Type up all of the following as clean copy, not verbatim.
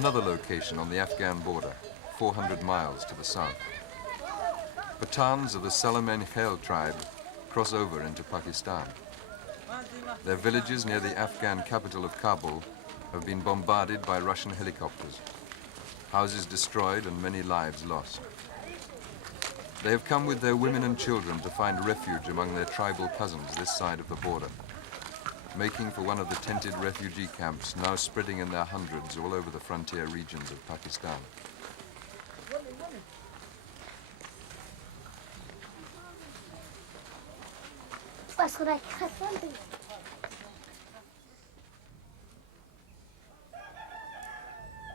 Another location on the Afghan border, 400 miles to the south. Pathans of the Salamen Khel tribe cross over into Pakistan. Their villages near the Afghan capital of Kabul have been bombarded by Russian helicopters, houses destroyed and many lives lost. They have come with their women and children to find refuge among their tribal cousins this side of the border, making for one of the tented refugee camps now spreading in their hundreds all over the frontier regions of Pakistan.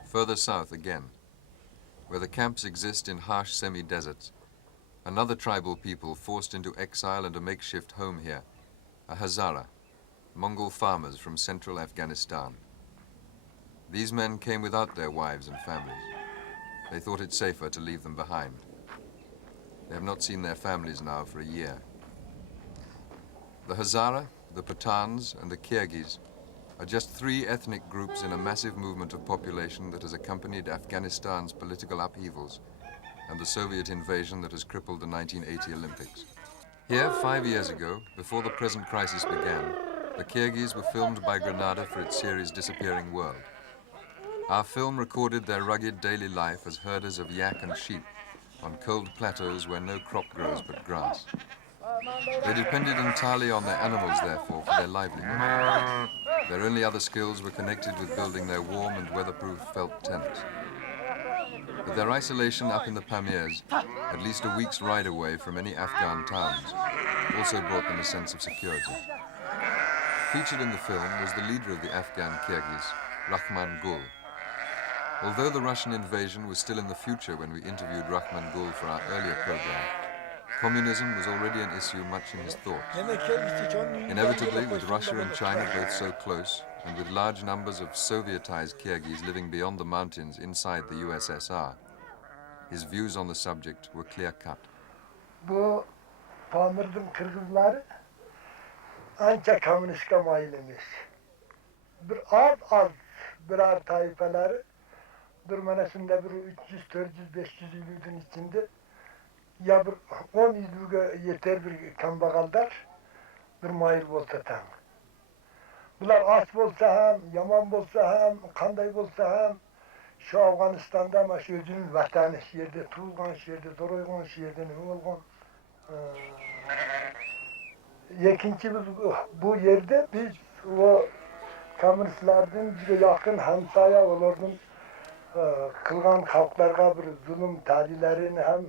Further south again, where the camps exist in harsh semi-deserts, another tribal people forced into exile and a makeshift home here, a Hazara, Mongol farmers from central Afghanistan. These men came without their wives and families. They thought it safer to leave them behind. They have not seen their families now for a year. The Hazara, the Pathans, and the Kyrghiz are just three ethnic groups in a massive movement of population that has accompanied Afghanistan's political upheavals and the Soviet invasion that has crippled the 1980 Olympics. Here, 5 years ago, before the present crisis began, the Kyrgyz were filmed by Granada for its series Disappearing World. Our film recorded their rugged daily life as herders of yak and sheep on cold plateaus where no crop grows but grass. They depended entirely on their animals, therefore, for their livelihood. Their only other skills were connected with building their warm and weatherproof felt tents. But their isolation up in the Pamirs, at least a week's ride away from any Afghan towns, also brought them a sense of security. Featured in the film was the leader of the Afghan Kyrgyz, Rahman Gul. Although the Russian invasion was still in the future when we interviewed Rahman Gul for our earlier program, communism was already an issue much in his thoughts. Inevitably, with Russia and China both so close, and with large numbers of Sovietized Kyrgyz living beyond the mountains inside the USSR, his views on the subject were clear-cut. Bu Pamir'in Kırgızları ancak komüniste mailimiz. Bir az birer tayfaları durmanasında bir 300, 400, 500 ilüdün içinde ya bir 10 ilüge yeter bir kambağallar bir mail bolsa tam. Bular aç bolsa ham, yaman bolsa ham, kanday bolsa ham şu Afganistan'da ama şu özünün vatanı yerde, tuğulgan yerde, doroygan yerde ne olgan. İkinci bu yerde biz o komünistlerden bize yakın hamsaya olurdum. Kılgan halklarga bir zulüm talilerini hem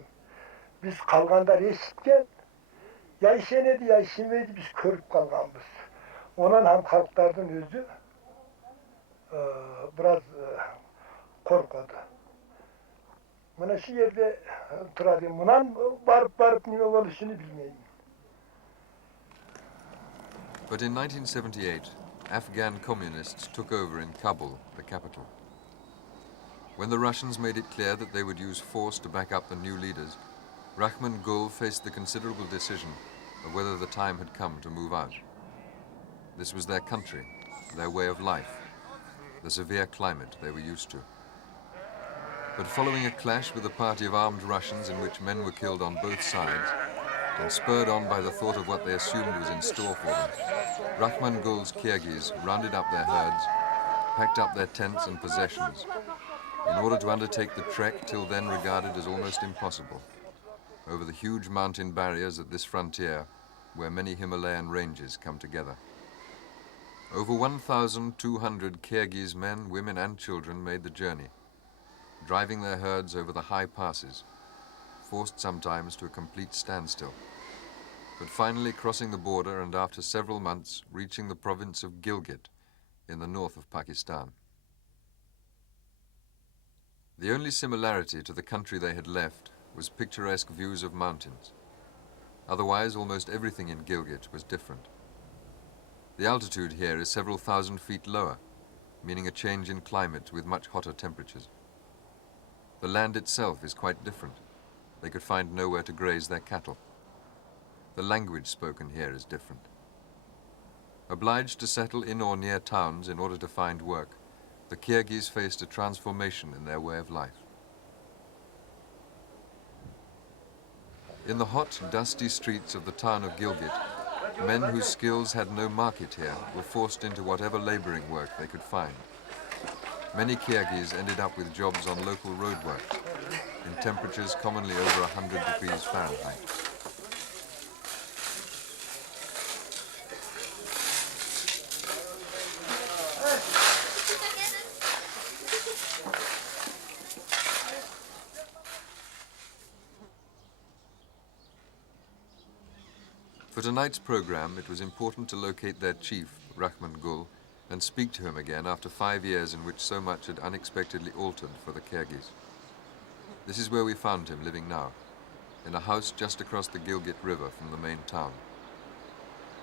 biz kalganlar eşitken ya işenedi ya işemedi biz körüp kalganbız. Onun hem halklardan özü biraz korkudu. Bana şu yerde turadım. Bundan barıp ne oluşunu bilmeyim. But in 1978, Afghan communists took over in Kabul, the capital. When the Russians made it clear that they would use force to back up the new leaders, Rahman Gul faced the considerable decision of whether the time had come to move out. This was their country, their way of life, the severe climate they were used to. But following a clash with a party of armed Russians in which men were killed on both sides, and spurred on by the thought of what they assumed was in store for them, Rahman Gul's Kyrgyz rounded up their herds, packed up their tents and possessions, in order to undertake the trek till then regarded as almost impossible, over the huge mountain barriers at this frontier where many Himalayan ranges come together. Over 1,200 Kyrgyz men, women and children made the journey, driving their herds over the high passes, forced sometimes to a complete standstill, but finally crossing the border and after several months reaching the province of Gilgit in the north of Pakistan. The only similarity to the country they had left was picturesque views of mountains. Otherwise, almost everything in Gilgit was different. The altitude here is several thousand feet lower, meaning a change in climate with much hotter temperatures. The land itself is quite different. They could find nowhere to graze their cattle. The language spoken here is different. Obliged to settle in or near towns in order to find work, The Kyrgyz faced a transformation in their way of life. In the hot, dusty streets of the town of Gilgit, men whose skills had no market here were forced into whatever laboring work they could find. Many Kyrgyz ended up with jobs on local roadworks, in temperatures commonly over 100 degrees Fahrenheit. For tonight's program, it was important to locate their chief, Rahman Gul, and speak to him again after 5 years in which so much had unexpectedly altered for the Kyrgyz. This is where we found him living now, in a house just across the Gilgit River from the main town.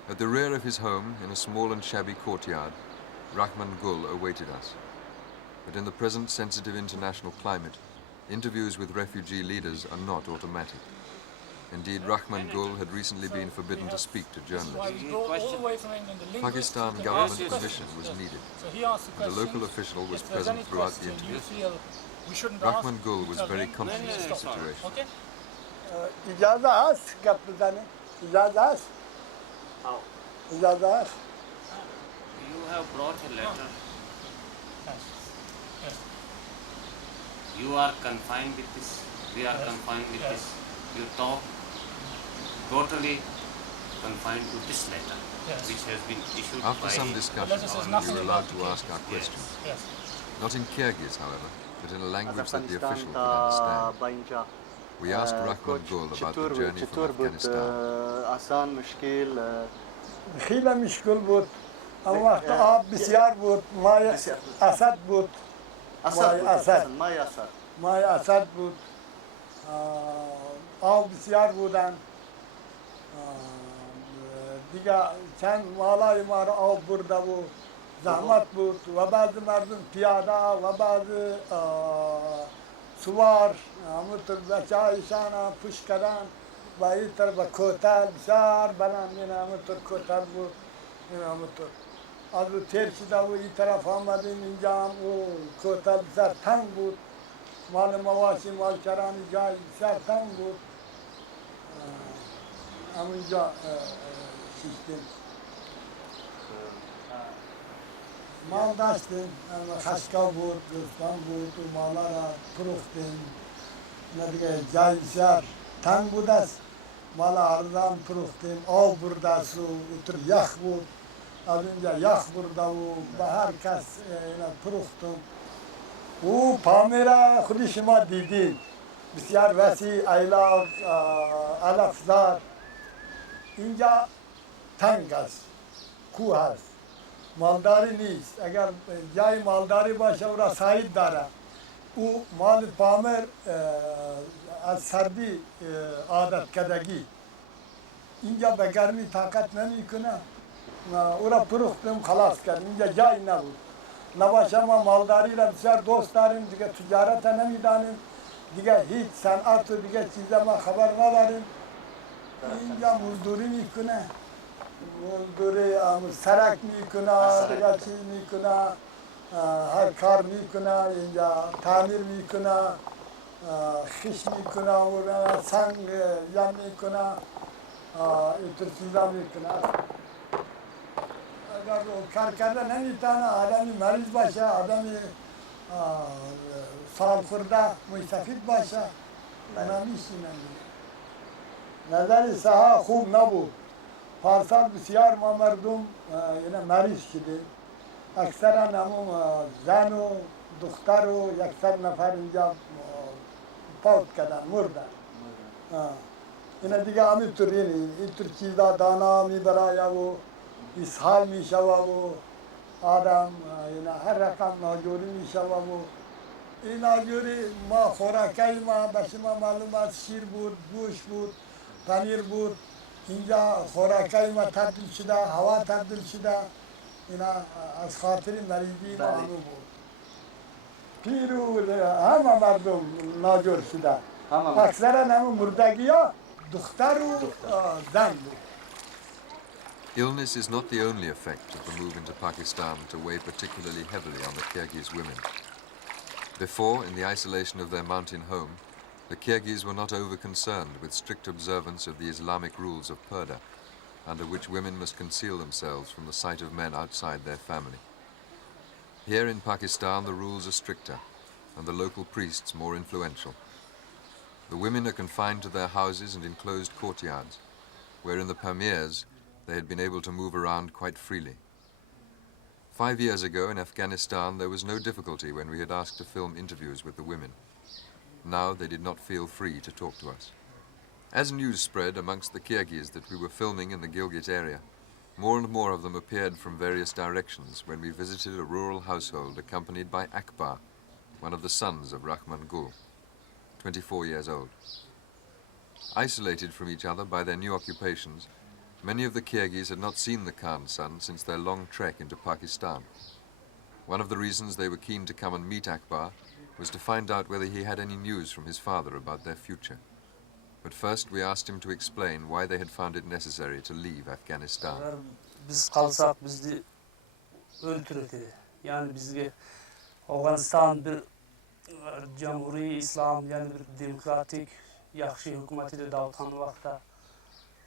At the rear of his home, in a small and shabby courtyard, Rahman Gul awaited us. But in the present sensitive international climate, interviews with refugee leaders are not automatic. Indeed, Rahman Gul had recently been forbidden to speak to journalists. Pakistan government permission was needed, and a local official was present throughout the interview. Rahman Gul was very conscious of the situation. You have brought a letter. You are confined with this. We are confined with this. You talk totally confined to this letter, which has been issued by... After some discussion, we were allowed to ask our questions. Not in Kyrgyz, however, but in a language that the official could understand. We asked Rahman Gul about the journey from Afghanistan. خیلی مشکل بود. اون وقت آب بسیار بود. مای اسد بود. مای اسد بود. آب بسیار بودن. دیگه چند مالای ما را آب برده و زحمت بود و بعض مردم پیاده و بعض سوار همونطور بچه هایشان پوش کردن و این طرف کوتل بسیار بلند این همونطور کوتل بود این همونطور از او تیر شده و این طرف آمدیم اینجا هم او کوتل بسیار تنگ بود مال مواشی مال چرانی جای بسیار تنگ بود همونجا شیشتیم مال داشتیم خشکا بود گوسفند بود و مالا را فروختیم دیگه جای بسیار تنگ بود است مال ارزان فروختیم آب برده است و اینطور یخ بود از اینجا یخ برده و به هر کس فروختم او پامیره خودی شما دیدید بسیار وسیع ایلاق علفزار اینجا تنگ است کوه است مالداری نیست اگر جای مالداری باشه او را سعید داره او مال پامر از سردی عادت کردگی اینجا به گرمی طاقت نمی کنه او را فروختم خلاص کردیم اینجا جای نبود نباشه ما مالداری را بسیار دوست داریم دیگه تجارت نمی دانیم دیگه هیچ صنعت و دیگه چیزا ما خبر نداریم اینجا مزدوری میکنه مزدوری سرک میکنه دیگه چیز میکنه هر کار میکنه اینجا تعمیر میکنه خش میکنه و سنگ یم میکنه اینطور چیزا میکنه اگر کار کرده نمیتونه آدمی مریض باشه آدمی سال خورده مستفید باشه نمیشینه نظر سها خوب نبود پارسال بسیار ما مردم مریض شدیم اکثرا همون زن و دختر و یکصد نفر اینجا فوت کردن مردن اینا دیگه همینطور اینطور چیزا دانا میبرای و اسهال میشوه و آدم هر رقم ناجوری میشوه و این ناجوری ما خوراکی ما به شما معلومات شیر بود گوشت بود پنیر بود اینجا خوراکی ما تبدیل شده هوا تبدیل شده اینا از خاطر مریضی ما همون بود پیر و همه مردم ناجور شده اکثرا همون مردگی ها دختر و زن بود Illness is not the only effect of the move into Pakistan to weigh particularly heavily on the Kyrgyz women. Before, in the isolation of their mountain home, the Kyrgyz were not over-concerned with strict observance of the Islamic rules of purdah, under which women must conceal themselves from the sight of men outside their family. Here in Pakistan, the rules are stricter, and the local priests more influential. The women are confined to their houses and enclosed courtyards, where in the Pamirs they had been able to move around quite freely. 5 years ago in Afghanistan, there was no difficulty when we had asked to film interviews with the women. Now they did not feel free to talk to us. As news spread amongst the Kyrgyz that we were filming in the Gilgit area, more and more of them appeared from various directions when we visited a rural household accompanied by Akbar, one of the sons of Rahman Gul, 24 years old. Isolated from each other by their new occupations, many of the Kyrgyz had not seen the Khan's son since their long trek into Pakistan. One of the reasons they were keen to come and meet Akbar was to find out whether he had any news from his father about their future. But first we asked him to explain why they had found it necessary to leave Afghanistan. Biz kalsak bizi öldürürdü. Yani bizge Afganistan bir Cumhuriyet İslam yani bir demokratik yaxşı hükümeti Davut Han'ın vaxtida,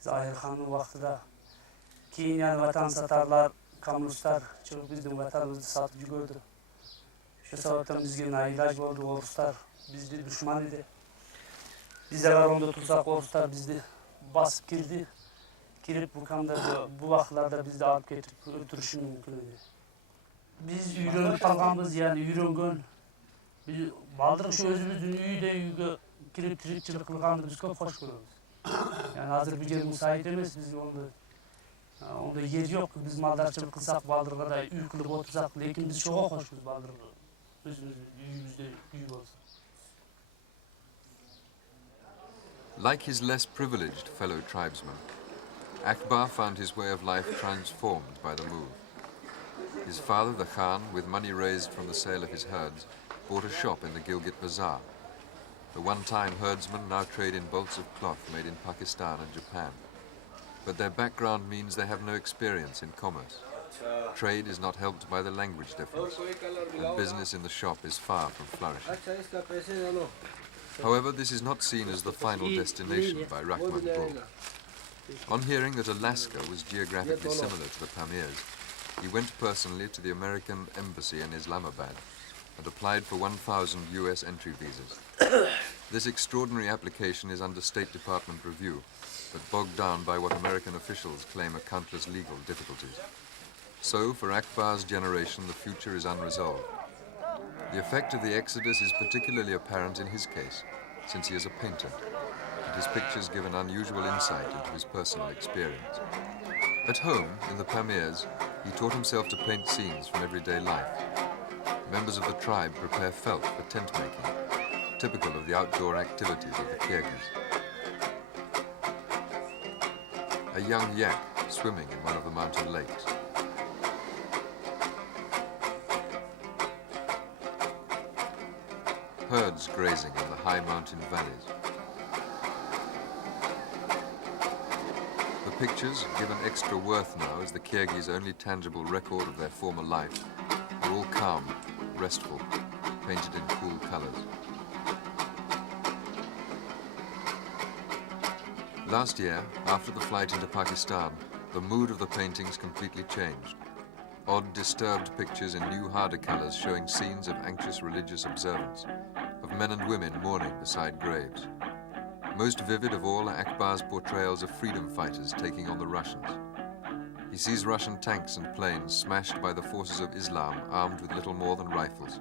Zahir Han'ın vaxtida keyin yani vatan satarlar, komünistler çok bizim vatanımızı satıp gördü. Şu sebepten bizge nailaj oldu, Oruslar bizde düşman idi. Biz eğer onda tutsak Oruslar bizde basıp girdi. Girip bu kamda bu vaxtlarda bizde alıp getirip öldürüşü mümkün idi. Biz yürönüp kalganbız yani yüröngen. Biz baldırık şu özümüzün үйde girip tirikçilik kılgandı biz köp hoş görüyoruz. Yani hazır bir yer müsait emez biz onda yer yok. Biz maldarçılık kılsak baldırığa da üy kılıp otursak lekin biz çoğa hoşuz baldırığa. Özümüzün üyümüzde üy olsun. Like his less privileged fellow tribesmen, Akbar found his way of life transformed by the move. His father, the Khan, with money raised from the sale of his herds, bought a shop in the Gilgit Bazaar. The one-time herdsmen now trade in bolts of cloth made in Pakistan and Japan. But their background means they have no experience in commerce. Trade is not helped by the language difference, and business in the shop is far from flourishing. However, this is not seen as the final destination by Rahman Gul. On hearing that Alaska was geographically similar to the Pamirs, he went personally to the American embassy in Islamabad and applied for 1,000 US entry visas. This extraordinary application is under State Department review, but bogged down by what American officials claim are countless legal difficulties. So, for Akbar's generation, the future is unresolved. The effect of the exodus is particularly apparent in his case, since he is a painter, and his pictures give an unusual insight into his personal experience. At home, in the Pamirs, he taught himself to paint scenes from everyday life. Members of the tribe prepare felt for tent making, typical of the outdoor activities of the Kyrgyz. A young yak swimming in one of the mountain lakes. Herds grazing in the high mountain valleys. The pictures, given extra worth now as the Kyrgyz' only tangible record of their former life, are all calm, restful, painted in cool colors. Last year, after the flight into Pakistan, the mood of the paintings completely changed. Odd, disturbed pictures in new, harder colors showing scenes of anxious religious observance, of men and women mourning beside graves. Most vivid of all are Akbar's portrayals of freedom fighters taking on the Russians. He sees Russian tanks and planes smashed by the forces of Islam armed with little more than rifles.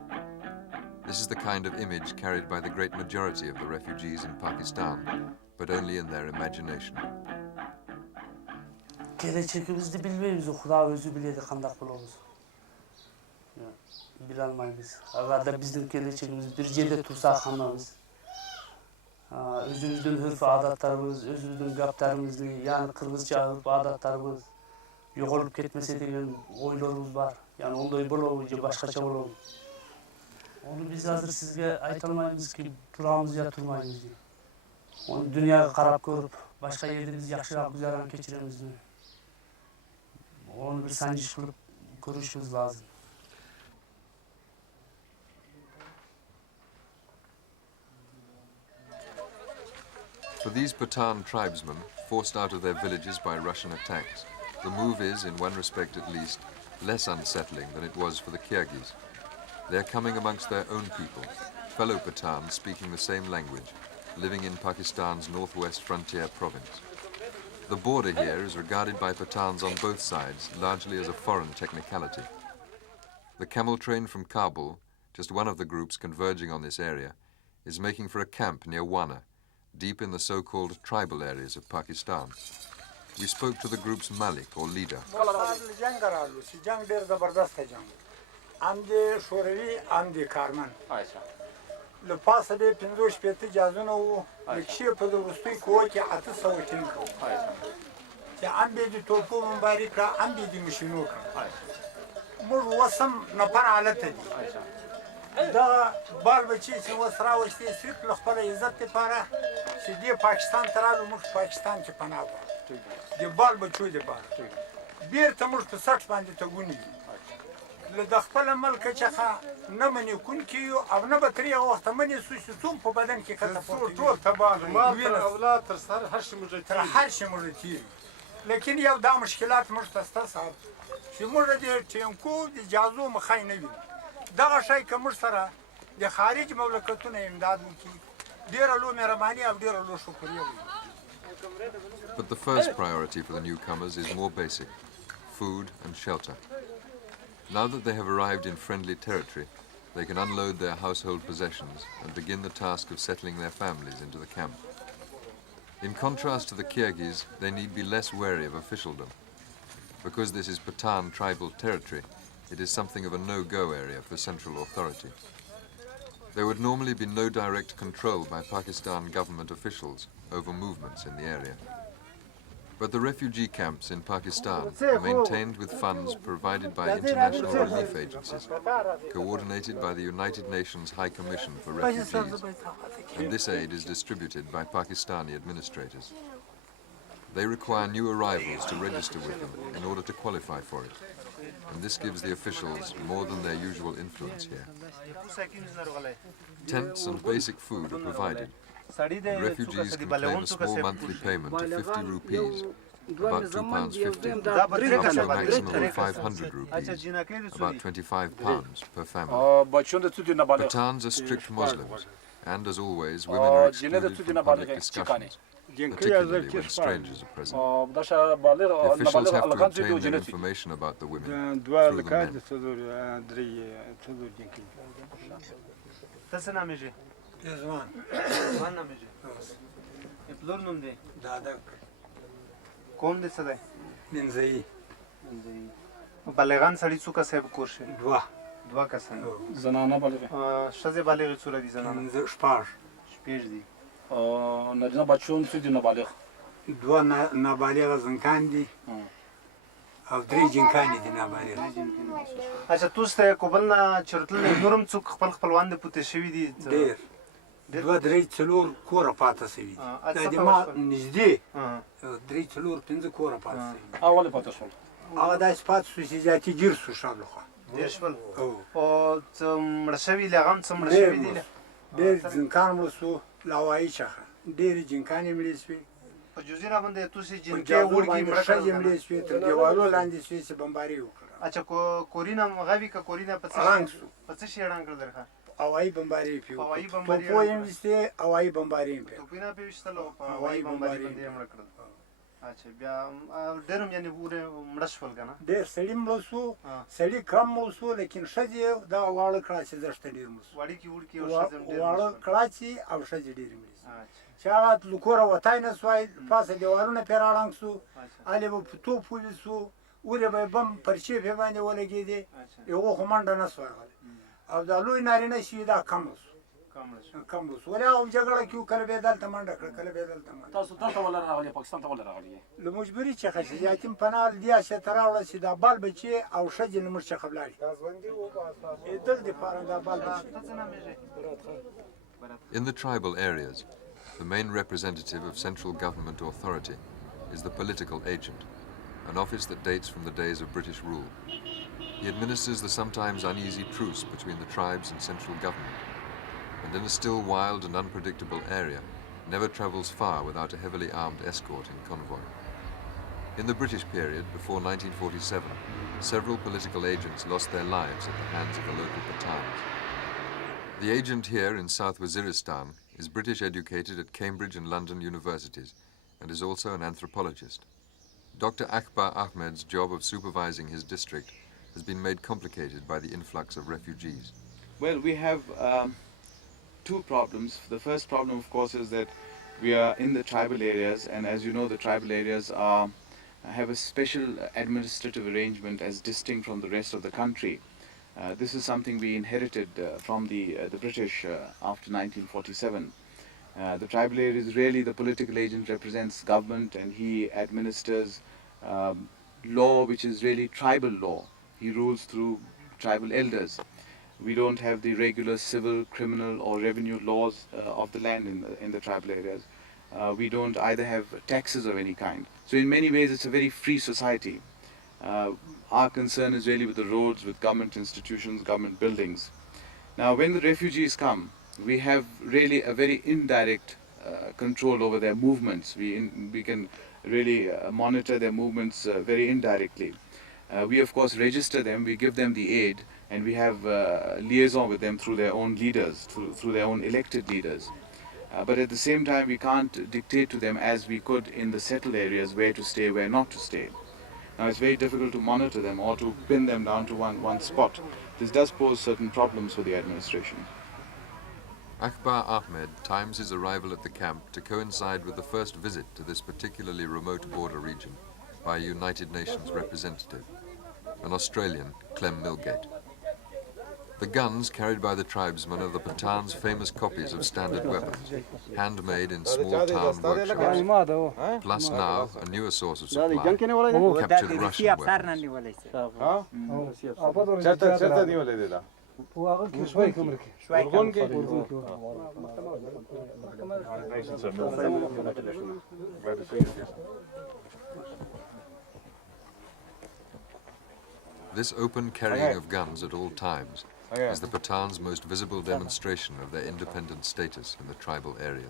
This is the kind of image carried by the great majority of the refugees in Pakistan, but only in their imagination. Gelecekimizni bilmeymiz, Xudo o'zi biladi qanday qilamiz. Bilolmaymiz. Agarda bizning kelajagimiz bir yerda tursa hammamiz. O'zimizning urf-odatlarimiz, o'zimizning gaplarimizni, ya'ni qirg'izcha urf-odatlarimiz yo'qolib ketmasa degan o'ylarimiz bor. Ya'ni unday bo'laveradi, boshqacha bo'laveradi. Onu biz hozir sizga ayta olmaymizki, turamiz yo turmaymiz deb. Onu dunyoga qarab ko'rib, boshqa yerda biz yaxshiroq guzaron kechiramiz. Onu bir sancış kılıp görüşümüz lazım. For these Pathan tribesmen, forced out of their villages by Russian attacks, the move is, in one respect at least, less unsettling than it was for the Kyrgyz. They are coming amongst their own people, fellow Pathans speaking the same language, living in Pakistan's northwest frontier province. The border here is regarded by Pathans on both sides largely as a foreign technicality. The camel train from Kabul, just one of the groups converging on this area, is making for a camp near Wana, deep in the so-called tribal areas of Pakistan. We spoke to the group's Malik, or leader. دا بال بچی چې وسره وشتي سوت لخپل عزت لپاره چې دی پاکستان ترالو موږ پاکستان کې پناه وو دی بال بچو لپاره بیرته موږ په سټ باندې ته ونی له د خپل ملک څخه نه منې کون کیو او نه به ترې وخت منې سوس څوم په بدن کې کته ټول تبان ما اولاد تر سر هر شي موږ تر هر شي موږ تیر لیکن یو دا مشکلات موږ تاسو صاحب چې موږ دې ټینکو د اجازه مخای نه وي دغه شای کوم سره د خارج مملکتونو امداد وکړي ډیره لو مهرباني او ډیره لو شکریه. But the first priority for the newcomers is more basic: food and shelter. Now that they have arrived in friendly territory, they can unload their household possessions and begin the task of settling their families into the camp. In contrast to the Kyrgyz, they need be less wary of officialdom. Because this is Pathan tribal territory, it is something of a no-go area for central authority. There would normally be no direct control by Pakistan government officials over movements in the area. But the refugee camps in Pakistan are maintained with funds provided by international relief agencies, coordinated by the United Nations High Commission for Refugees, and this aid is distributed by Pakistani administrators. They require new arrivals to register with them in order to qualify for it, and this gives the officials more than their usual influence here. Tents and basic food are provided. And refugees can claim a small monthly payment of 50 rupees, about £2.50, up to a maximum of 500 rupees, about £25 per family. Pathans are strict Muslims, and as always, women are excluded from public discussions, particularly when strangers are present. The officials have to obtain their information about the women through the men. کوم دې څه دی منځي بالغان سړی څو کسه به کور شي دوه کسان زنانه بالغه شزه بالغه څو دي زنانه شپږ دي او نارینه بچون څو دي نابالغ دوه نابالغ زنکان دي او درې جنکان دي نابالغ. اچھا تاسو کوبل نه چرتل نورم څوک خپل خپلوان د پوتې شوی دي ډېر دوه درې څلور کوره پاتې شوي دي د ما نږدې درې څلور پنځه کوره پاتې شوي اول پاتې شول هغه داسې پاتې شو چې زیاتې ډېر شو شابلخوا ډېر شول او څه مړه شوي له هغه څه مړه شوي دي ډېر جنکان مړه شو له هوایي څخه ډېرې جنکانې مړې شوې په جزیره باندې تاسې جنکې وړکې مړه ښځې مړې شوې تر دیوالو لاندې شوې چې بمباري وکړه. اچھا کورینه غوي که کورینه په څه شي ړنګ کړل درخه هوایي بمباري پیو توپو یې ویستې هوایي بمباري پیو توپونه پې ویشتل او په هوایي بمباري باندې یې مړه کړل. اچھا بیا ډېر هم یعنې مړه شول که نه ډېر سړي مړه شو سړي کم مړه شو لیکن ښځې دغه واړه کړه چې دښته ډېر مړه شو وړکې وړکې او ښځې هم ډېر واړه کړه چې او ښځې ډېرې مړې شوې چې هغه له کوره وتی نه سوای پاسه دیوالونه پرې راړنګ شو هلې به په توپ وویسو ولې به یې بم پرچې پرې باندې ولګېدې هغو خو منډه نه سو راغلی او دا لوی نارینه شي دا کم شو کم شو ولې هغه جګړه کې کله به یې دلته منډه کړه کله به یې دلته منډه. تاسو دلته ولې راغلي پاکستان ته ولې راغلي له مجبوري څخه چې یتیم پناه دې هسې ته راوړه چې دا بال بچي او ښځې نه موږ څخه ولاړي دغه دپاره دا بال بچي. In the tribal areas, the main representative of central government authority is the political agent, an office that dates from the days of British rule. He administers the sometimes uneasy truce between the tribes and central government, and in a still wild and unpredictable area, never travels far without a heavily armed escort in convoy. In the British period, before 1947, several political agents lost their lives at the hands of the local Pathans. The agent here in South Waziristan is British educated at Cambridge and London universities and is also an anthropologist. Dr. Akbar Ahmed's job of supervising his district has been made complicated by the influx of refugees. Well, we have two problems. The first problem, of course, is that we are in the tribal areas, and as you know, the tribal areas have a special administrative arrangement as distinct from the rest of the country. This is something we inherited from the British after 1947. The tribal area is really the political agent represents government, and he administers law which is really tribal law. He rules through tribal elders. We don't have the regular civil, criminal or revenue laws of the land in the tribal areas. We don't either have taxes of any kind. So in many ways it's a very free society. Our concern is really with the roads, with government institutions, government buildings. Now when the refugees come, we have really a very indirect control over their movements. We can really monitor their movements very indirectly. We of course register them, we give them the aid, and we have liaison with them through their own leaders, through their own elected leaders. But at the same time we can't dictate to them as we could in the settled areas where to stay, where not to stay. Now it's very difficult to monitor them or to pin them down to one spot. This does pose certain problems for the administration. Akbar Ahmed times his arrival at the camp to coincide with the first visit to this particularly remote border region by a United Nations representative, an Australian, Clem Milgate. The guns carried by the tribesmen are the Pathans' famous copies of standard weapons, handmade in small-town workshops, plus now a newer source of supply, captured Russian weapons. This open carrying of guns at all times is the Pathans' most visible demonstration of their independent status in the tribal area.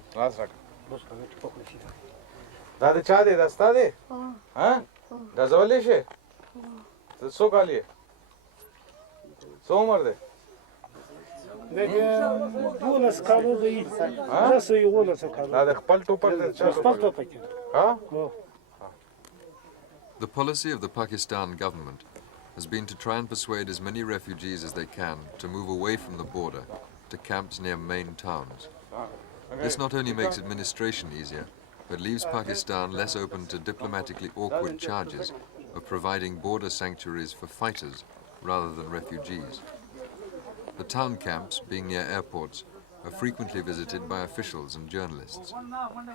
The policy of the Pakistan government has been to try and persuade as many refugees as they can to move away from the border to camps near main towns. This not only makes administration easier, but leaves Pakistan less open to diplomatically awkward charges of providing border sanctuaries for fighters rather than refugees. The town camps, being near airports, are frequently visited by officials and journalists.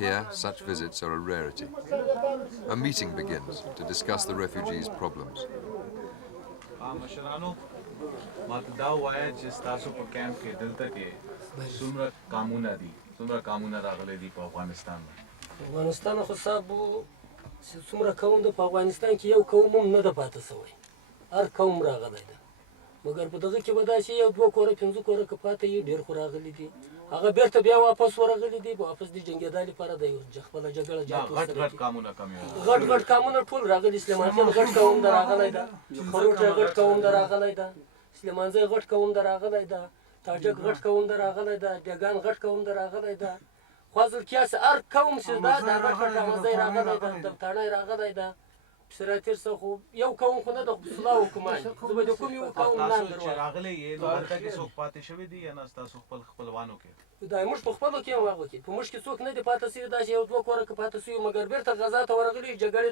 Here, such visits are a rarity. A meeting begins to discuss the refugees' problems. افغانستان خو صاحب څومره قوم د په افغانستان کې یو قوم هم نه ده پاتې شوی هر قوم راغلی ده مګر په دغه کې به داسې یو دوه کوره پنځه کوره که پاتې وي ډېر خو راغلي دي هغه بیرته بیا واپس ورغلي دي واپس د جنګېدا لپاره د خپله جګړه جات غټ غټ قومونه ټول راغلي سلیمان خېل غټ قوم ده راغلی ده خروټی غټ قوم ده راغلی ده سلیمانزی غټ قوم ده راغلی ده تاجک غټ قوم ده راغلی ده دېګان غټ قوم ده راغلی ده خوازل کیاس هر قوم چې دا د غټ غټ امازی راغلی ده دبتاړی راغلی ده سراتیر څه خو یو قوم خو نه د خپله حکومت زه به د کوم یو قوم نام دروایم راغلی یې نو هلته کې څوک پاتې شوي دي یا نه ستاسو خپلوانو کې دا موږ په خپلو کې هم هغه کې په موږ کې څوک نه دي پاتې شوي داسې یو دوه کوره که پاتې شوي مګر بېرته غزا ته ورغلي جګړې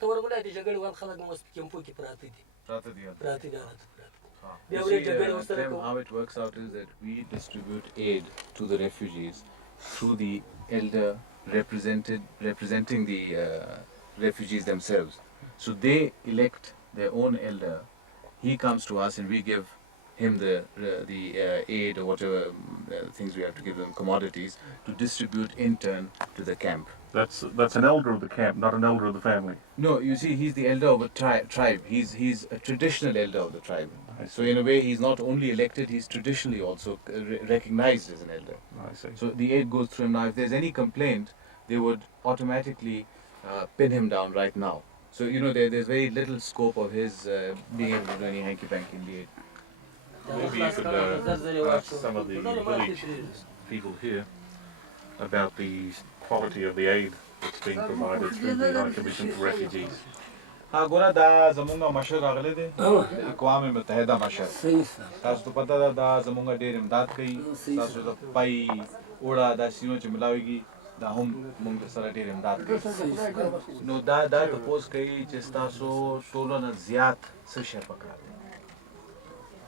ته ورغلي د جګړې وال خلک هم اوس په کیمپو کې پراته دي بیا ورې جګړې ورسره کوو. How it works out is that we distribute aid to the refugees through the elder representing the refugees themselves. So they elect their own elder. He comes to us and we give him the aid or whatever things we have to give them, commodities, to distribute in turn to the camp. That's an elder of the camp, not an elder of the family. No, you see, he's the elder of a tribe. He's a traditional elder of the tribe. So in a way, he's not only elected, he's traditionally also recognized as an elder. I see. So the aid goes through him now. If there's any complaint, they would automatically pin him down right now. So, you know, there's very little scope of his being able to do any hanky-panky in the aid. Maybe you could ask some of the village people here about the quality of the aid that's being provided through the High Commission for Refugees. हाँ गोरा दा ज़मूंगा मशर आगले दे इक़वाम मुत्तहिदा मशर ताज़ तो पता दा ज़मूंगा der इमदाद कई ताज़ तो पाई ओड़ा दा सीनो च मिलावेगी दा हम मुंग सारा डेर इमदाद कई नो दा तो पोस कई जिसता सो टोलो न Ziyad सशे पकार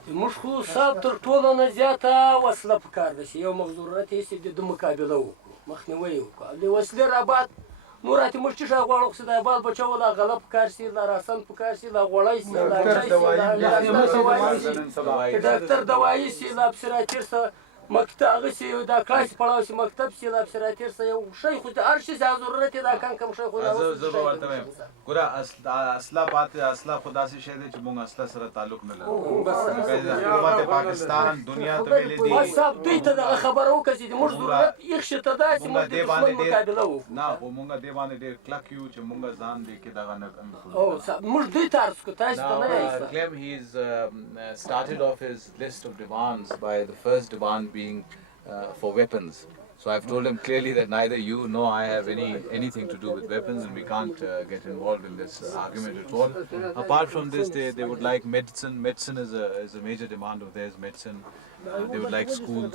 مش خو صاب تر ټولو نه زیاته وسله پکار ده چې یو مغزورات یې چې د مقابله وکړو مخنیوی وکړو د وسلې رابط نوراتې موږ چې غواړو چې د بال بچو لا غلط پکار شي لا راسن پکار شي لا غوړی شي لا ډاکټر دوايي شي لا ابسراتیر سره مکتب هغه شي دا کلاس پړاو شي مکتب شي لا ابسراتیر سره یو شی خو د هر شي ضرورت دا کم کم شی خو دا زه ورته وایم ګوره اصله پاتې اصله خدا سي شی دی چې موږ اصله سره تعلق نه لرو حکومت پاکستان دنیا ته ویلې دي واتساپ دوی ته دغه خبره وکړي چې موږ ضرورت یې شته دا چې موږ د دښمن مقابله وکړو نه خو موږ دې باندې ډېر کلک یو چې موږ ځان دې کې دغه نه او موږ دوی ته عرض کړو تاسو ته نه یې Clem, he's started off his list of demands by the first demand being for weapons. So I've told him clearly that neither you nor I have anything to do with weapons, and we can't get involved in this argument at all. Apart from this, they would like medicine. Medicine is a major demand of theirs. Medicine. They would like schools.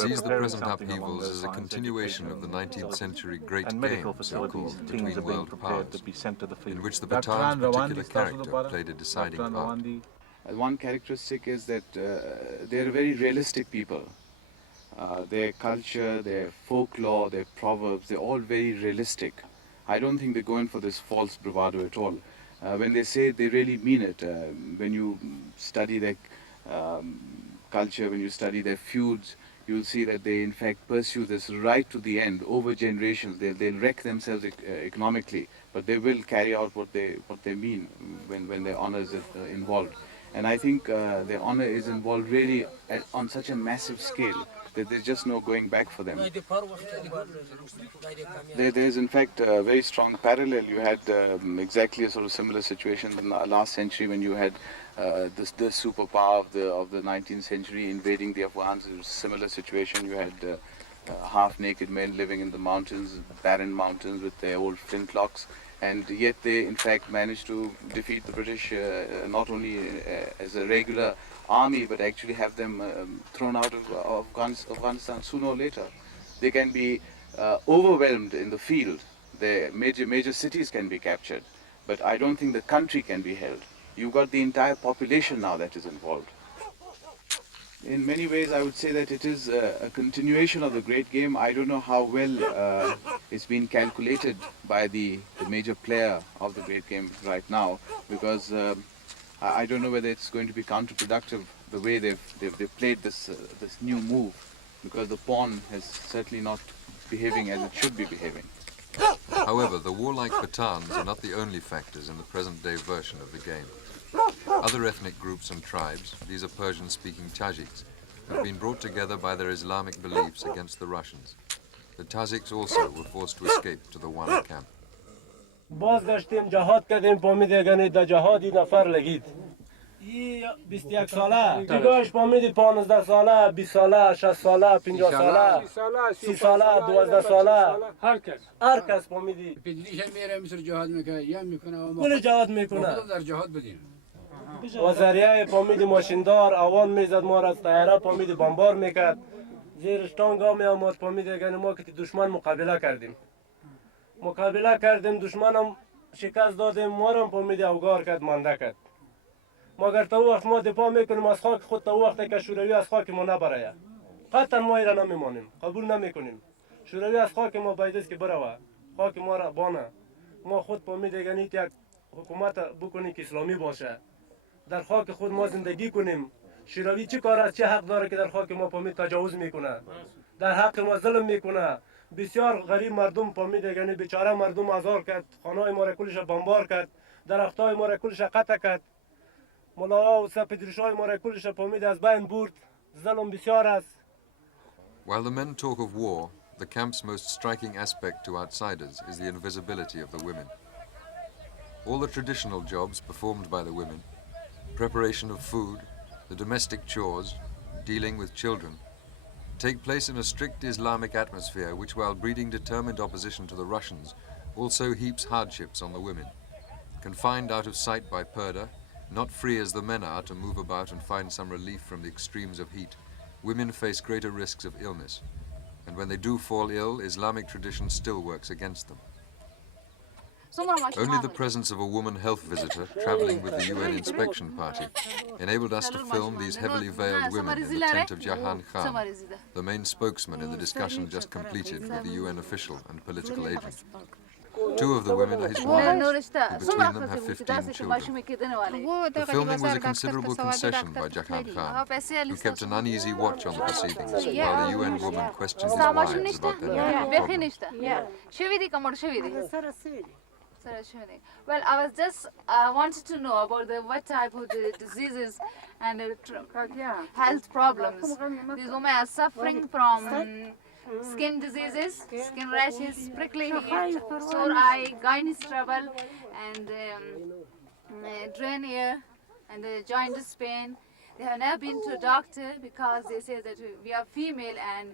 Sees the present upheavals as a continuation of the 19th century Great Game, so-called, between world powers, in which the Pathan's particular character played a deciding part. One characteristic is that they're very realistic people. Their culture, their folklore, their proverbs, they're all very realistic. I don't think they go in for this false bravado at all. When they say it, they really mean it. When you study their culture, when you study their feuds, you'll see that they in fact pursue this right to the end, over generations. They'll wreck themselves economically, but they will carry out what they mean when their honor is involved. And I think their honor is involved really on such a massive scale that there's just no going back for them. There's in fact a very strong parallel. You had exactly a sort of similar situation in the last century when you had the superpower of the 19th century invading the Afghans. It was a similar situation. You had half-naked men living in the mountains, barren mountains with their old flintlocks. And yet they in fact managed to defeat the British not only as a regular army, but actually have them thrown out of Afghanistan sooner or later. They can be overwhelmed in the field. Their major cities can be captured, but I don't think the country can be held. You've got the entire population now that is involved. In many ways, I would say that it is a continuation of the Great Game. I don't know how well it's been calculated by the major player of the Great Game right now, because I don't know whether it's going to be counterproductive the way they've played this new move, because the pawn is certainly not behaving as it should be behaving. However, the warlike Pathans are not the only factors in the present-day version of the game. Other ethnic groups and tribes, these are Persian-speaking Tajiks, have been brought together by their Islamic beliefs against the Russians. The Tajiks also were forced to escape to the Wana camp. باز داشتیم جهاد کردیم پامید یگانی دا جهادی نفر لگید ای 21 ساله دیگهش پامید 15 ساله 20 ساله 60 ساله 50 ساله 30 ساله 12 ساله هر کس پامیدی پدریش میره مثل جهاد میکنه یا میکنه کل جهاد میکنه در جهاد بدیم و ذریعه پامید ماشیندار اوان میزد ما را از طیاره پامید بمبار میکرد زیرش تانگا می آمد پامید یگانی ما که دشمن مقابله کردیم دشمنم شکست دادیم ما را پامید اوگار کرد مانده کرد مگر تا وقت ما دفاع میکنیم از خاک خود تا وقتی که شوروی از خاک ما نبره قطعا ما ایران نمیمانیم قبول نمیکنیم شوروی از خاک ما باید که بروه خاک ما را بانه ما خود پامید یگانی یک حکومت بکنیم که اسلامی باشه در خاک خود ما زندگی کنیم. شوروی چه کار است، چه حق داره که در خاک ما پامید تجاوز میکنه، در حق ما ظلم میکنه. بسیار غریب مردم پامید یعنی بیچاره مردم آزار کرد، خانه‌های ما را کلش بمبار کرد، درختای ما را کلش قطع کرد، ملاها و سپیدریشای ما را کلش پامید از بین برد. ظلم بسیار است. While the men talk of war, the camp's most striking aspect to outsiders is the invisibility of the women. All the traditional jobs performed by the women, preparation of food, the domestic chores, dealing with children, take place in a strict Islamic atmosphere which, while breeding determined opposition to the Russians, also heaps hardships on the women. Confined out of sight by purdah, not free as the men are to move about and find some relief from the extremes of heat, women face greater risks of illness. And when they do fall ill, Islamic tradition still works against them. Only the presence of a woman health visitor traveling with the UN inspection party enabled us to film these heavily veiled women in the tent of Jahan Khan, the main spokesman in the discussion just completed with the UN official and political agent. Two of the women are his wives, who between them have 15 children. The filming was a considerable concession by Jahan Khan, who kept an uneasy watch on the proceedings while the UN woman questioned his wives about their medical problems. Well, I was just wanted to know about what type of the diseases and health problems. These women are suffering from skin diseases, skin rashes, prickly heat, sore eye, guinness trouble, and drain ear, and jaundice pain. They have never been to a doctor because they say that we are female and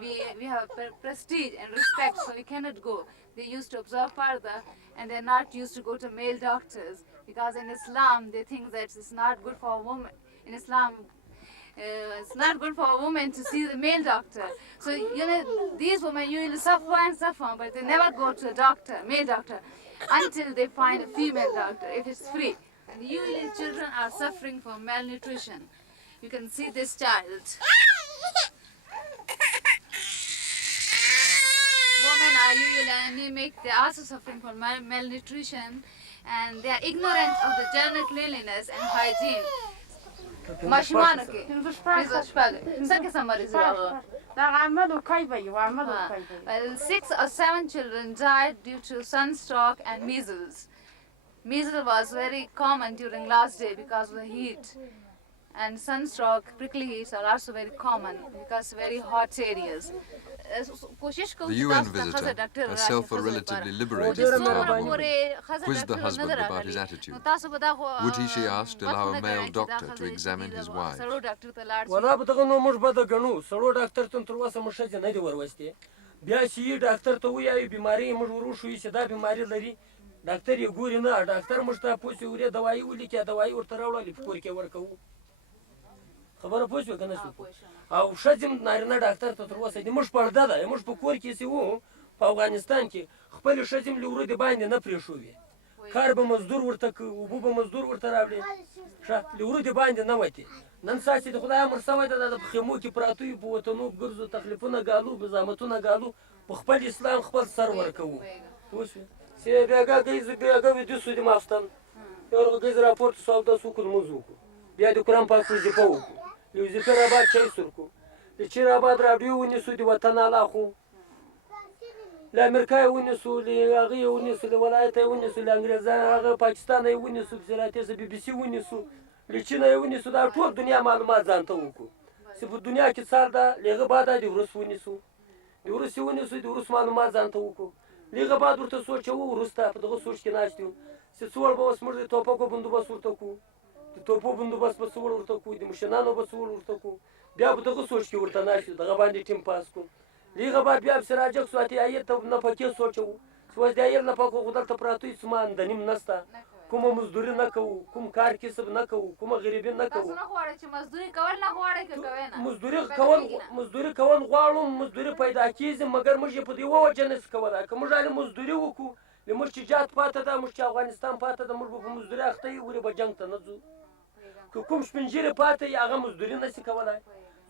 we have prestige and respect, so we cannot go. They used to observe further, and they're not used to go to male doctors because in Islam they think that it's not good for a woman. In Islam, it's not good for a woman to see the male doctor. So these women usually suffer and suffer, but they never go to a doctor, male doctor, until they find a female doctor if it's free. And usually children are suffering from malnutrition. You can see this child. Women are usually anemic, they are also suffering from malnutrition, and they are ignorant of the general cleanliness and hygiene. Well, 6 or 7 children died due to sunstroke and measles. Measles was very common during last day because of the heat. And sunstroke, prickly heats are also very common because very hot areas. The UN visitor, herself a relatively liberated retired woman, quizzed the husband about his attitude. Would he, she asked, allow a male doctor to examine his wives? خبره پوه شو کنه شو او شجم نارینه ډاکټر ته تر اوسه دې موږ پرده ده موږ په کور کې سیو په افغانستان کې خپل شجم لورو دی باندې نه پرې شوې کار به مزدور ورته او بو به مزدور ورته راوړي شه لورو دی باندې نه وتی نن ساسي د خدای امر سوي د خیمو کې پراتوي په وطنو ګرځو تکلیفونه غالو بزامتونه غالو په خپل اسلام خپل سر ورکو پوه شو سی بیاګه وې د سودی ماستان یو غیز راپورت سودا سو کول موضوع بیا د قران پاک په ځپو یو ذکر آباد چای سرکو د چیر آباد راډیو ونیسو د وطن الاخو ل امریکا ونیسو ل هغه ونیسو ل ولایت ونیسو ل انګریزان هغه پاکستان ونیسو زراته بي بي سي ونیسو ل چین ونیسو دا ټول دنیا معلومات ځانته وکړو چې په دنیا کې څار دا لغه بعد د روس ونیسو د روس ونیسو د روس معلومات ځانته وکړو لغه بعد ورته سوچو ورسته په دغه سوچ کې ناشتو چې څول به وسمر د توپکو بندوبست ورته کو توپو بندوبست به څول ورته کو د مشنانو به څول ورته کو بیا به دغه سوچ کې ورته ناشتو دغه باندې ټیم پاس کو لغه بعد بیا سراجک سواتي ایت نه پکې سوچو سوځ دی نه پکو خدای ته پراتوي سمان د نیم نستا کوم مزدوري نه کوو کوم کار کسب نه کوو کوم غریبي نه کوو تاسو نه غواړئ چې مزدوري کول نه غواړئ که کوئ نه مزدوري کول غواړو مزدوري پیدا کیږي مګر موږ په دې وجه نه کوله که موږ علي مزدوري وکړو لموږ چې جات پاته ده موږ چې افغانستان پاته ده موږ په مزدوري اخته یو ولې به جنګ ته نه ځو که کوم سپینجیري پاته یې هغه مزدوري نشي کولی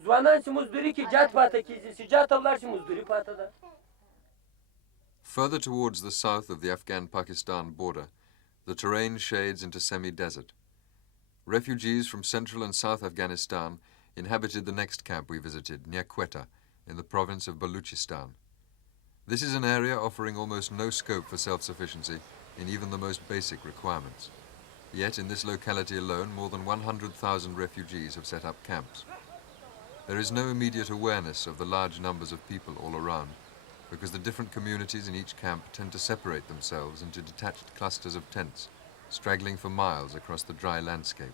ځوانان چې مزدوري کې جات پاته کیږي چې جات ته ولاړ شي مزدوري پاته ده. Further towards the south of the Afghan-Pakistan border, the terrain shades into semi-desert. Refugees from central and south Afghanistan inhabited the next camp we visited, near Quetta, in the province of Baluchistan. This is an area offering almost no scope for self-sufficiency in even the most basic requirements. Yet in this locality alone, more than 100,000 refugees have set up camps. There is no immediate awareness of the large numbers of people all around, because the different communities in each camp tend to separate themselves into detached clusters of tents, straggling for miles across the dry landscape.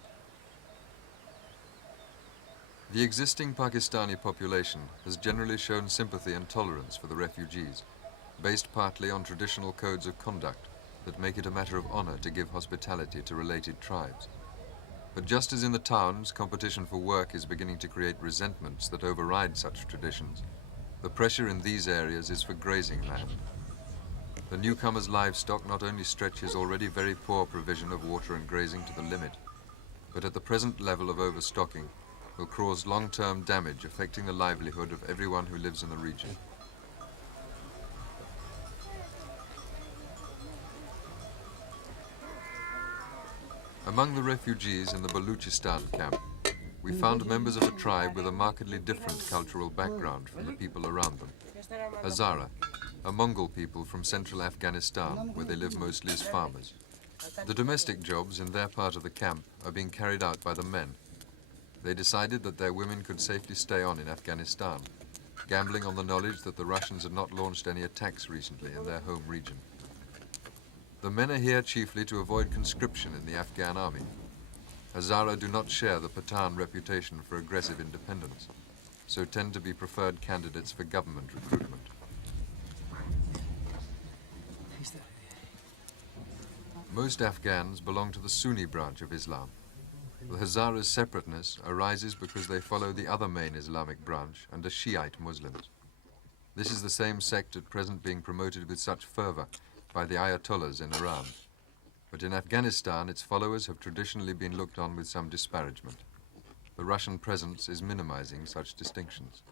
The existing Pakistani population has generally shown sympathy and tolerance for the refugees, based partly on traditional codes of conduct that make it a matter of honor to give hospitality to related tribes. But just as in the towns, competition for work is beginning to create resentments that override such traditions, the pressure in these areas is for grazing land. The newcomers' livestock not only stretches already very poor provision of water and grazing to the limit, but at the present level of overstocking will cause long-term damage affecting the livelihood of everyone who lives in the region. Among the refugees in the Baluchistan camp, we found members of a tribe with a markedly different cultural background from the people around them. Hazara, a Mongol people from central Afghanistan, where they live mostly as farmers. The domestic jobs in their part of the camp are being carried out by the men. They decided that their women could safely stay on in Afghanistan, gambling on the knowledge that the Russians had not launched any attacks recently in their home region. The men are here chiefly to avoid conscription in the Afghan army. Hazara do not share the Pathan reputation for aggressive independence, so tend to be preferred candidates for government recruitment. Most Afghans belong to the Sunni branch of Islam. The Hazara's separateness arises because they follow the other main Islamic branch and are Shiite Muslims. This is the same sect at present being promoted with such fervor by the Ayatollahs in Iran. But in Afghanistan, its followers have traditionally been looked on with some disparagement. The Russian presence is minimizing such distinctions.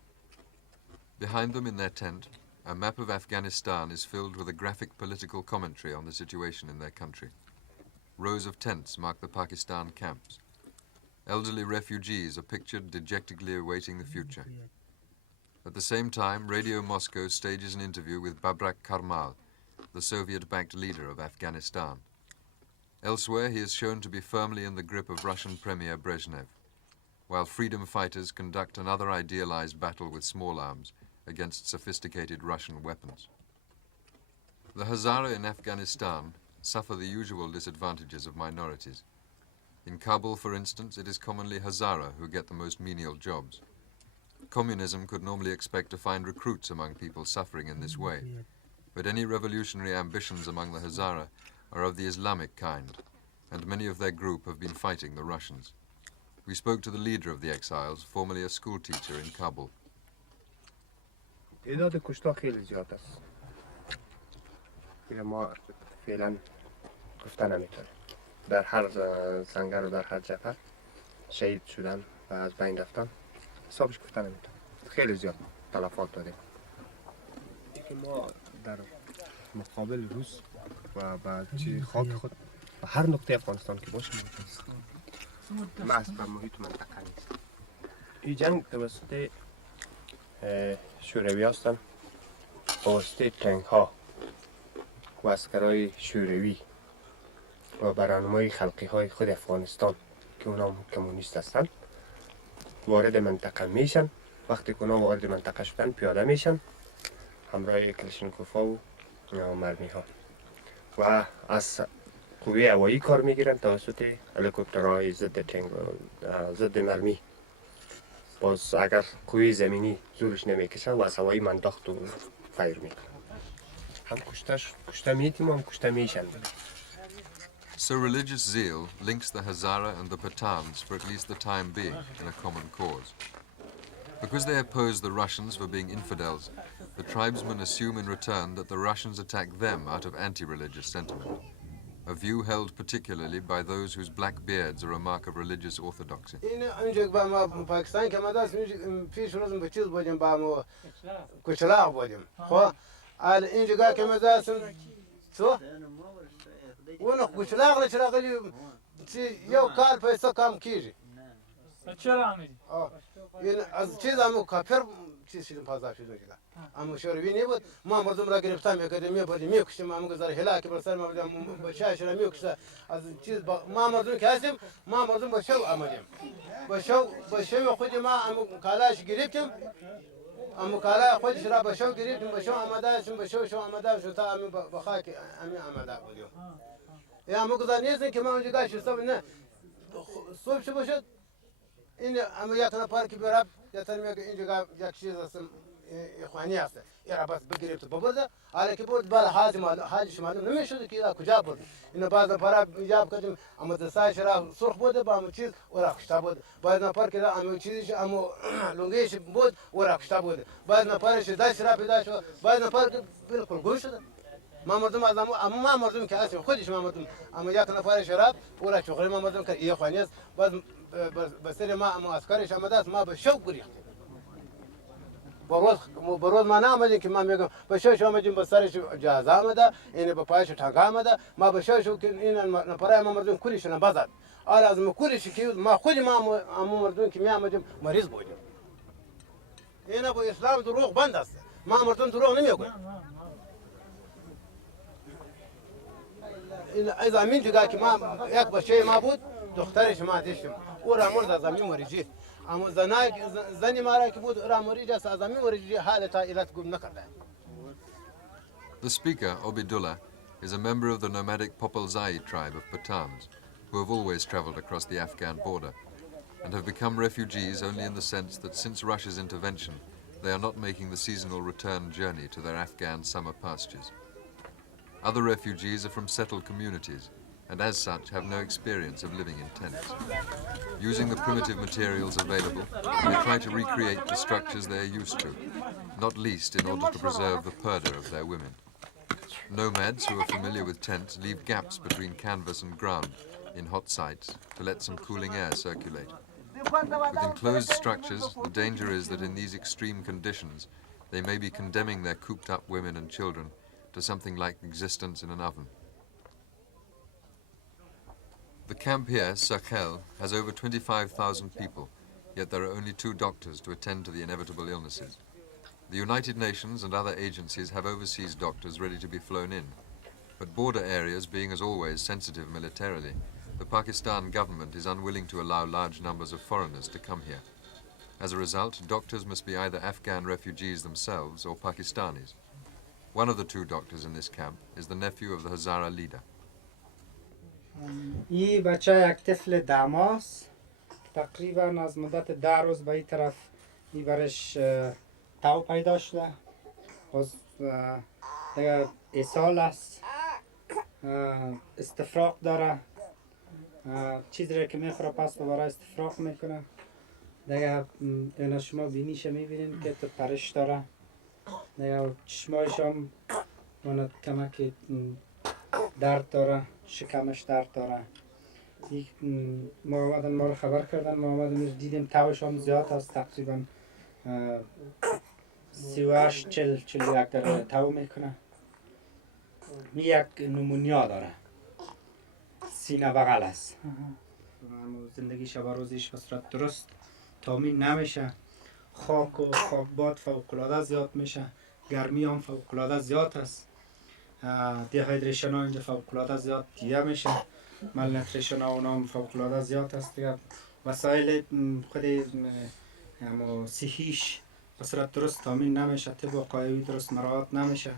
Behind them in their tent, a map of Afghanistan is filled with a graphic political commentary on the situation in their country. Rows of tents mark the Pakistan camps. Elderly refugees are pictured dejectedly awaiting the future. At the same time, Radio Moscow stages an interview with Babrak Karmal, the Soviet-backed leader of Afghanistan. Elsewhere, he is shown to be firmly in the grip of Russian Premier Brezhnev, while freedom fighters conduct another idealized battle with small arms against sophisticated Russian weapons. The Hazara in Afghanistan suffer the usual disadvantages of minorities. In Kabul, for instance, it is commonly Hazara who get the most menial jobs. Communism could normally expect to find recruits among people suffering in this way, but any revolutionary ambitions among the Hazara are of the Islamic kind, and many of their group have been fighting the Russians. We spoke to the leader of the exiles, formerly a school teacher in Kabul. تعداد کشته خیلی زیاد است. ما فعلا گفتن نمیتونیم. در هر سنگر و در هر جبهه شهید شدن و از بین رفتن حسابش گفتن نمیتونیم. خیلی زیاد تلفات دادیم. ما در مقابل روس و با خاک خود و هر نقطه افغانستان که باشیم ما اصلا محیط منطقه نیست. این جنگ توسط شوروی هستن با واسطه تنگ ها و عسکرهای شوروی و برنامه خلقی های خود افغانستان که اونا کمونیست هستن وارد منطقه میشن. وقتی که اونا وارد منطقه شدن پیاده میشن همراه کلشنکوفا و مرمی ها و از قوه هوایی کار میگیرن توسط هلیکوپترهای ضد مرمی. باز اگر قوه زمینی زورش نمیکشن و از هوایی منداخت و فایر میکنن. هم کشته میتیم هم کشته میشن. So religious zeal links the Hazara and the Pathans for at least the time being in a common cause. Because they oppose the Russians for being infidels, the tribesmen assume in return that the Russians attack them out of anti-religious sentiment, a view held particularly by those whose black beards are a mark of religious orthodoxy. یو کار پیسه کم کیږي چرا آمدی؟ این از چیز همون کافر چیز شدیم پازار شدیم که اما شوروی نبود ما مردم را گرفتن میکردیم میکشتیم اما گذار هلاکی بر سر ما بودیم بچه‌اش را میکشتن از چیز ما مردم که هستیم ما مردم با شو آمدیم با شو خود ما اما کالاش گرفتیم اما کالا خودش را با شو گرفتیم با شو آمده هستیم با شو آمده شد تا اما با خاک اما آمده بودیم یا اما گذار نیستیم که ما اونجا گاش صبح نه صبح شو باشد این اما یک نفر که براب یا تنمی که اینجا یک چیز هستم اخوانی هست یا بس بگیریم تو ببرده حالا که بود بالا حالش معلوم نمیشد که کجا بود این بعض نفر ایجاب کردیم اما دستایش را سرخ بوده با همون چیز ورا کشته بود بعض نفر که همون چیزش اما لنگیش بود ورا کشته بود بعض نفرش دست را پیدا شد بعض نفر که بالکل گوش شد ما مردم از اما ما مردم که هستیم خودش ما مردم اما یک نفر شراب ورا شغل ما مردم که اخوانی است باز بسر ما اما عسکرش آمده است ما به شوق گریختیم بروز ما نآمدیم که ما میگم به شوش آمدیم به سرش جهاز آمده این به پایش تانک آمده ما به شوش که این نفرای ما مردم کلیشون بزد حالا از ما کلیش که ما خود ما مردم که می آمدیم مریض بودیم این با اسلام دروغ بند است ما مردم دروغ نمیگویم از امین جگه که ما یک بچه ما بود دخترش ما داشتیم او را مرد از امین مریضی اما زنی ما را که بود را مریض است از امین مریضی حالت علت گم نکرده. The speaker, Obidullah, is a member of the nomadic Popolzai tribe of Pathans, who have always traveled across the Afghan border and have become refugees only in the sense that since Russia's intervention, they are not making the seasonal return journey to their Afghan summer pastures. Other refugees are from settled communities and as such have no experience of living in tents. Using the primitive materials available, they try to recreate the structures they are used to, not least in order to preserve the purdah of their women. Nomads who are familiar with tents leave gaps between canvas and ground in hot sites to let some cooling air circulate. With enclosed structures, the danger is that in these extreme conditions, they may be condemning their cooped-up women and children to something like existence in an oven. The camp here, Sakhel, has over 25,000 people, yet there are only 2 doctors to attend to the inevitable illnesses. The United Nations and other agencies have overseas doctors ready to be flown in, but border areas being as always sensitive militarily, the Pakistan government is unwilling to allow large numbers of foreigners to come here. As a result, doctors must be either Afghan refugees themselves or Pakistanis. One of the 2 doctors in this camp is the nephew of the Hazara leader. این بچه یک طفل دماست تقریبا از مدت 10 روز به این طرف این برش تاو پیدا شده باز دیگه ایسال است استفراغ داره چیزی که میخوره پس دوباره استفراغ میکنه دیگه اینا شما بینیش میبینین که تو پرش داره دیگه چشمایش هم کمک درد داره شکمش درد داره ما آمدن ما رو خبر کردن ما آمدن دیدیم تاوش هم زیاد هست تقریبا 38 41 در تاو میکنه یک نمونیا داره سینه بغل است زندگی شب روزیش به صورت درست تامین نمیشه خاک و خاکباد فوق‌العاده زیاد میشه گرمی هم فوق‌العاده زیاد است دیهایدریشن ها اینجا فوق‌العاده زیاد دیده میشه مالنیوتریشن ها اونام فوق‌العاده زیاد است دیگه وسایل خود صحیش به صورت درست تامین نمیشه طب وقایوی درست مراعات نمیشه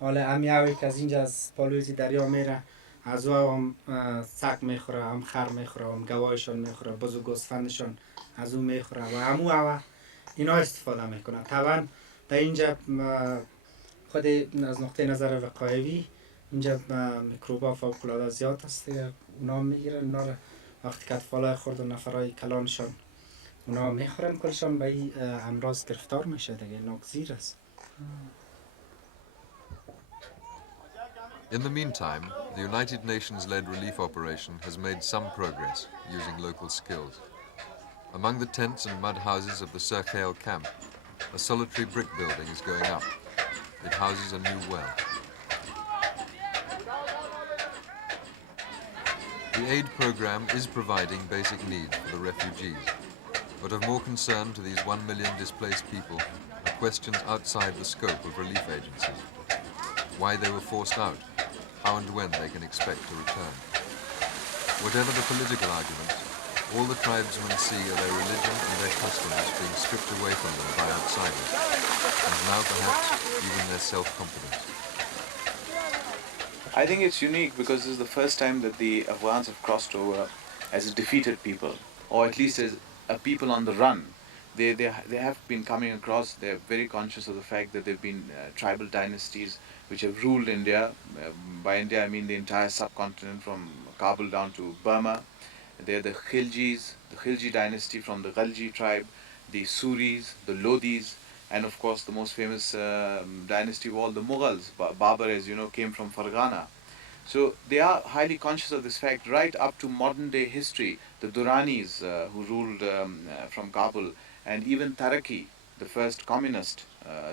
حالا همیه‌ای که از اینجا از پالویزی دریا میره از او هم سگ میخوره هم خر میخوره هم گوایشان میخوره بزو گوسفندشان از او میخوره و همو اینا استفاده میکنه طبعا در اینجا خود از نقطه نظر وقایوی اینجا میکروبا فوق‌العاده زیاد است اونا میگیرن اونا رو وقتی که اطفالای خورد و نفرای کلانشان اونا میخورن کلشان به این امراض گرفتار میشه دیگه ناگزیر است. In the meantime, the United Nations-led relief operation has made some progress using local skills. Among the tents and mud houses of the Sakhel camp, a solitary brick building is going up. It houses a new well. The aid program is providing basic needs for the refugees, but of more concern to these 1 million displaced people are questions outside the scope of relief agencies. Why they were forced out, how and when they can expect to return. Whatever the political arguments, all the tribesmen see are their religion and their customs being stripped away from them by outsiders, and now perhaps even their self-confidence. I think it's unique because this is the first time that the Afghans have crossed over as a defeated people, or at least as a people on the run. They have been coming across, they're very conscious of the fact that there have been tribal dynasties which have ruled India. By India I mean the entire subcontinent from Kabul down to Burma. They're the Kyrghiz, the Khilji dynasty from the Ghalji tribe, the Suris, the Lodis, and of course the most famous dynasty of all, the Mughals. Babur, as you know, came from Fargana. So they are highly conscious of this fact right up to modern day history. The Duranis who ruled from Kabul, and even Taraki, the first communist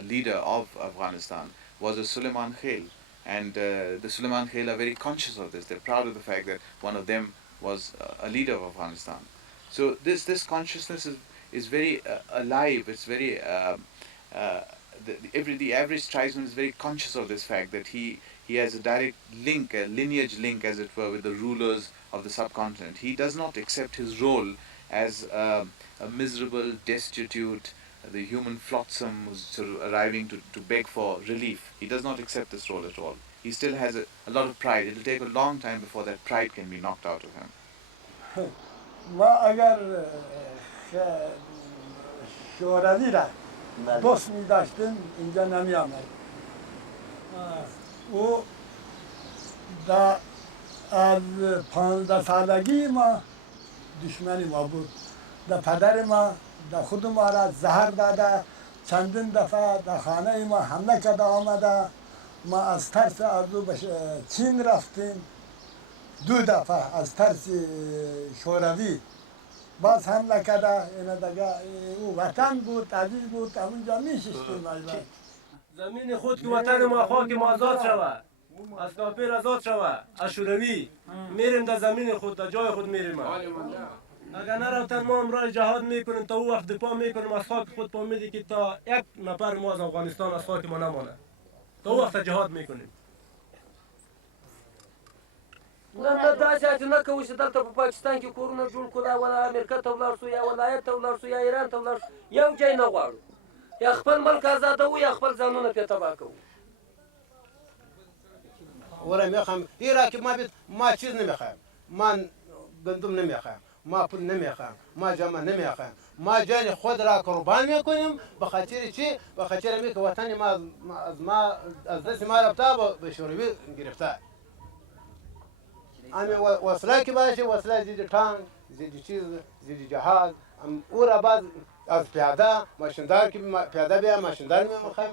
leader of Afghanistan, was a Suleiman Khail. And the Suleiman Khail are very conscious of this. They're proud of the fact that one of them was a leader of Afghanistan. So this consciousness is very alive. It's very the average tribesman is very conscious of this fact that he has a direct link, a lineage link, as it were, with the rulers of the subcontinent. He does not accept his role as a miserable, destitute, the human flotsam who's sort of arriving to beg for relief. He does not accept this role at all. He still has a lot of pride. It will take a long time before that pride can be knocked out of him. ما اگر شوروی را دوست می داشتیم اینجا نمی آمد. او از 15 سالگی ما دشمنی ما بود. در پدر ما در خود ما را زهر داده، چندین دفعه در خانه ما حمله کرده آمده. ما از ترس از او به چین رفتیم 2 دفعه از ترس شوروی. باز حمله کرده. اینا دیگه او وطن بود، عزیز بود، همونجا میشستیم. زمین خود که وطن ما، خاک ما آزاد شود، از کافر آزاد شود، از شوروی میریم در زمین خود، در جای خود میریم. اگر نرفتن ما امرای جهاد میکنیم، تا او وقت دفاع میکنیم از خاک خود. پا میدی که تا 1 نفر ما از افغانستان از خاک ما نمانه، تا او وقت جهاد میکنیم. نه داسې چې نه کوو چې دلته په پاکستان کې کورونه جوړ کړو، ولا امریکا ته ولاړ شو، یا ولایت ته ولاړ شو، یا ایران ته ولاړ شو، یو ځای نه غواړو. یا خپل ملک آزادوو یا خپل ځانونه پرې تباه کوو. ورا میخوام ایراکی ما چیز نمیخوام، ما گندم نمیخوام، ما پول نمیخوام، ما جامه نمیخوام، ما جان خود را قربان میکنیم به خاطر چی؟ به خاطر اینکه وطن ما از دست ما رفته به شوروی گرفته. امی وصله که باشه، وصله زیر تانک، زیر چیز، زیر جهاز. او را بعد از پیاده ماشیندار که پیاده بیا ماشیندار میخوایم.